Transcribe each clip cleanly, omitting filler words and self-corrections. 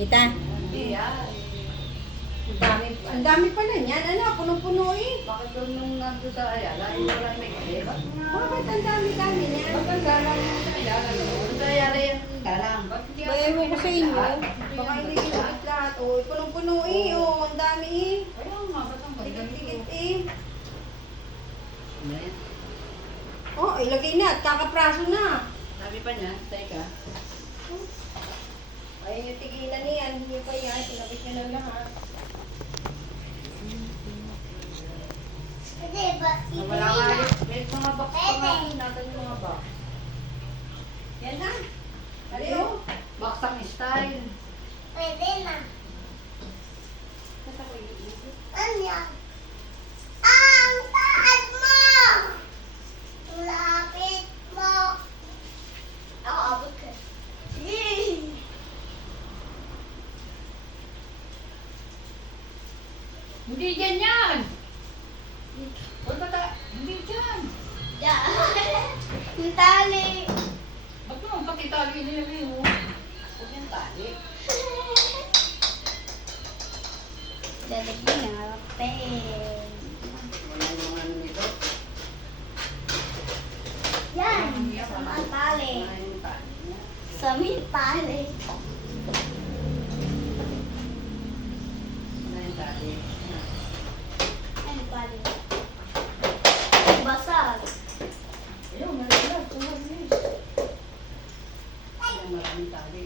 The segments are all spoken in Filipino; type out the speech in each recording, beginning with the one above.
Kita? Ang dami pala niyan. Ano, punong-puno eh. Bakit doon nung nandun sa Ayala, yung wala may kasi? Bakit ang dami-dami niyan? Ba't ang dalang yung sa Ayala? Doon sa Ayala yung dalang. Ba't hindi ako Bayaw ko sa inyo. lahat? Baka hindi kinakit lahat. Oh, punong-puno eh. Oh, ang dami eh. Ayaw nga, ba't ang Dikit-dikit eh. Ano yan? Oh, ilagay na. At kakapraso na. Sabi pa niya, teka. Ayun yung tigilan niyan. Hindi pa yan. Sinabit niya na lahat. Wala nga ulit. May mga box pa nga. Natin yung mga box. Yan na. Dali Ano? oh. Box ang style. Pwede na. Basta ko iisip. Ano? Ang taas mo! Lapit mo! Ako, abot ka. Yay! Hindi dyan yan! Huwag ba ta? Hindi dyan! Diyan. Yung tali. Ba't naman pati tali nila mo? Huwag yung tali. Lalagyan na. Pen. Wala yung ano nito. Yan. Sa mga tali. Wala yung tali niya. Sa may tali. Wala yung tali. Ano tali? Basag. Ayun, malalag. Tuwag niya. Ayan, maraming tali.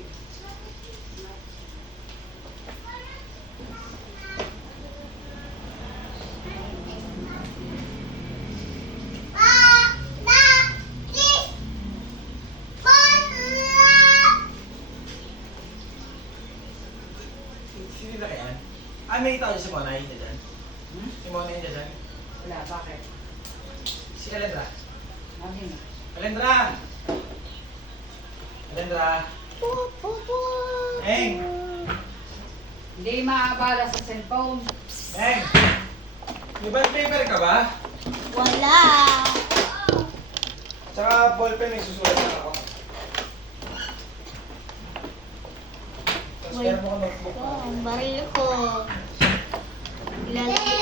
Sino na yan? Ah, may tao si Monay niya dyan. Hmm? Si Monay niya dyan. Wala, bakit? Si Alendra. Ano na? Alendra! Alendra! Eng! Hindi maabala sa cellphone. Eng! May bond paper ka ba? Wala. Tsaka ballpen, may susulat na ako. Tapos meron mo ka notebook. Oh, ang baril ko. Ilalagay